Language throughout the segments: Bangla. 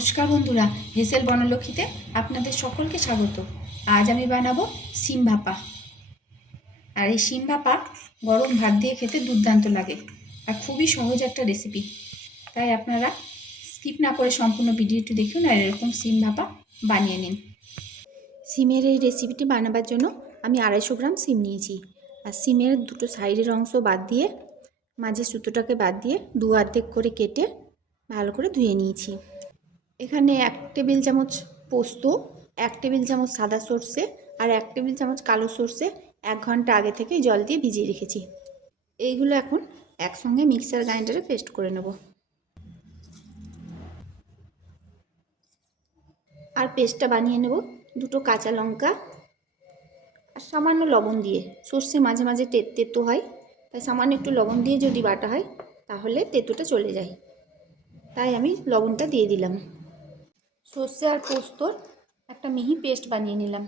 নমস্কার বন্ধুরা, হেসেল বনলক্ষ্মীতে আপনাদের সকলকে স্বাগত। আজ আমি বানাবো শিম ভাপা। আর এই শিম ভাপা গরম ভাত দিয়ে খেতে দুর্দান্ত লাগে আর খুবই সহজ একটা রেসিপি। তাই আপনারা স্কিপ না করে সম্পূর্ণ ভিডিওটি দেখুন আর এরকম শিম ভাপা বানিয়ে নিন। শিমের এই রেসিপিটি বানাবার জন্য আমি 250 গ্রাম শিম নিয়েছি। আর শিমের দুটো সাইডের অংশ বাদ দিয়ে, মাঝে সুতোটাকে বাদ দিয়ে দু অর্ধেক করে কেটে ভালো করে ধুয়ে নিয়েছি। এখানে 1 টেবিল চামচ পোস্ত, 1 টেবিল চামচ সাদা সর্ষে আর 1 টেবিল চামচ কালো সর্ষে 1 ঘন্টা আগে থেকে জল দিয়ে ভিজিয়ে রেখেছি। এইগুলো এখন একসঙ্গে মিক্সার গ্রাইন্ডারে পেস্ট করে নেব। আর পেস্টটা বানিয়ে নেব দুটো কাঁচা লঙ্কা আর সামান্য লবণ দিয়ে। সর্ষে মাঝে মাঝে তেতো হয়, তাই সামান্য একটু লবণ দিয়ে যদি বাটা হয় তাহলে তেতোটা চলে যায়, তাই আমি লবণটা দিয়ে দিলাম। সর্ষে আর পোস্তর একটা মিহি পেস্ট বানিয়ে নিলাম।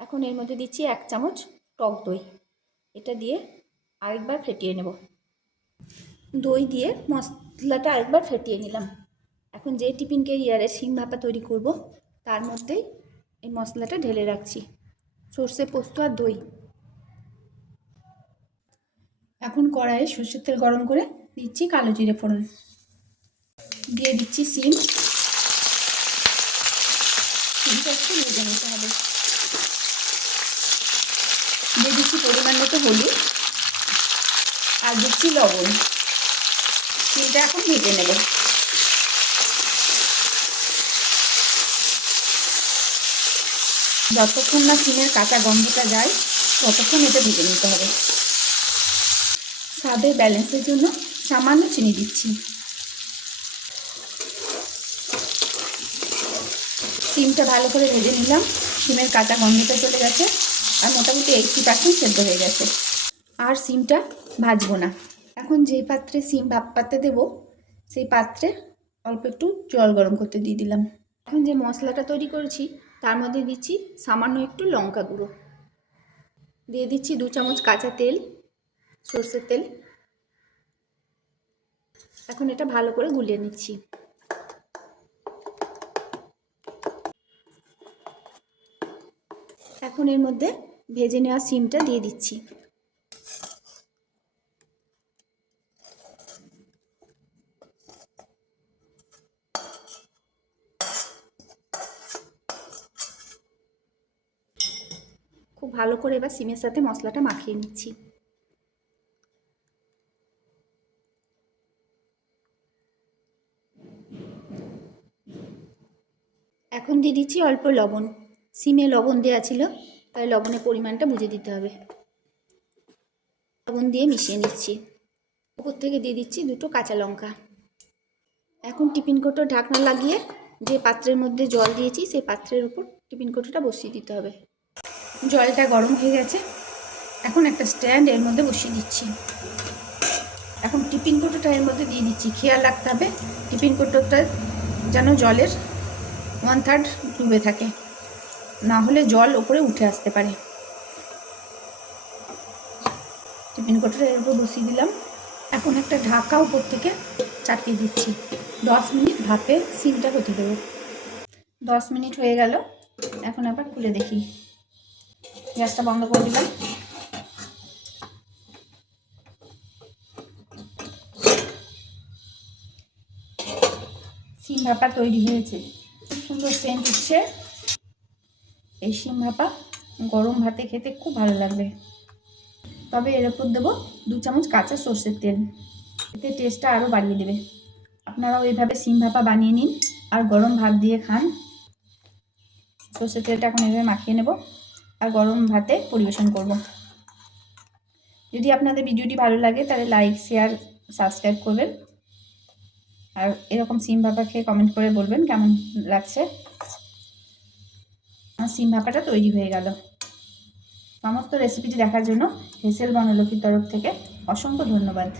এখন এর মধ্যে দিচ্ছি 1 চামচ টক দই। এটা দিয়ে আরেকবার ফেটিয়ে নেব। দই দিয়ে মশলাটা আরেকবার ফেটিয়ে নিলাম। এখন যে টিফিন ক্যারিয়ারে শিম ভাপা তৈরি করব তার মধ্যেই এই মশলাটা ঢেলে রাখছি, সর্ষে পোস্ত আর দই। এখন কড়াইয়ে সর্ষের তেল গরম করে দিচ্ছি কালো জিরে ফোড়ন, দিয়ে দিচ্ছি শিম। একটু ভেজে নিতে হবে। দিয়ে দিচ্ছি পরিমাণ মতো হলুদ আর দিচ্ছি লবণ। শিমটা এখন ভেজে নেব। যতক্ষণ না শিমের কাঁচা গন্ধটা যায় ততক্ষণ এটা ভেজে নিতে হবে। স্বাদের ব্যালেন্সের জন্য সামান্য চিনি দিচ্ছি। শিমটা ভালো করে ভেজে নিলাম। শিমের কাঁচা গন্ধটা চলে গেছে আর মোটামুটি 80% সেদ্ধ হয়ে গেছে। আর শিমটা ভাজবো না। এখন যে পাত্রে শিম ভাপাতে দেব সেই পাত্রে অল্প একটু জল গরম করতে দিয়ে দিলাম। এখন যে মশলাটা তৈরি করেছি তার মধ্যে দিচ্ছি সামান্য একটু লঙ্কা গুঁড়ো, দিয়ে দিচ্ছি 2 চামচ কাঁচা তেল, সর্ষের তেল। এখন এটা ভালো করে গুলিয়ে নিচ্ছি। এখন এর মধ্যে ভেজে নেওয়া শিমটা দিয়ে দিচ্ছি। খুব ভালো করে এবার শিমের সাথে মশলাটা মাখিয়ে নিচ্ছি। এখন দিয়ে দিচ্ছি অল্প লবণ। শিমে লবণ দেওয়া ছিল, তাই লবণের পরিমাণটা বুঝে দিতে হবে। লবণ দিয়ে মিশিয়ে নিচ্ছি। উপর থেকে দিয়ে দিচ্ছি 2টো কাঁচা লঙ্কা। এখন টিফিন কৌটোর ঢাকনা লাগিয়ে যে পাত্রের মধ্যে জল দিয়েছি সেই পাত্রের উপর টিফিন কৌটোটা বসিয়ে দিতে হবে। জলটা গরম হয়ে গেছে। এখন একটা স্ট্যান্ড এর মধ্যে বসিয়ে দিচ্ছি। এখন টিফিন কৌটোটা এর মধ্যে দিয়ে দিচ্ছি। খেয়াল রাখতে হবে টিফিন কৌটোটা যেন জলের 1/3 ডুবে থাকে, না হলে জল ওপরে উঠে আসতে পারে। টিফিন কৌটোটা এর উপর বসিয়ে দিলাম। এখন একটা ঢাকা উপর থেকে চাপিয়ে দিচ্ছি। 10 মিনিট ভাপে শিমটা হতে দেবো। 10 মিনিট হয়ে গেল। এখন আবার খুলে দেখি। গ্যাসটা বন্ধ করে দিলাম। শিম ভাপা তৈরি হয়েছে। খুব সুন্দর সেন্ট উঠছে। এই শিম ভাপা গরম ভাতে খেতে খুব ভালো লাগবে। তবে এর উপর দেবো 2 চামচ কাঁচা সর্ষের তেল, এতে টেস্টটা আরও বাড়িয়ে দেবে। আপনারাও এইভাবে শিম ভাপা বানিয়ে নিন আর গরম ভাত দিয়ে খান। সর্ষের তেলটা এখন এইভাবে মাখিয়ে নেব আর গরম ভাতে পরিবেশন করব। যদি আপনাদের ভিডিওটি ভালো লাগে তাহলে লাইক, শেয়ার, সাবস্ক্রাইব করবেন। আর এরকম শিম ভাপা খেয়ে কমেন্ট করে বলবেন কেমন লাগছে। আর শিম ভাপাটা তৈরি হয়ে গেল। সমস্ত রেসিপিটি দেখার জন্য হেসেল বনলক্ষ্মীর তরফ থেকে অসংখ্য ধন্যবাদ।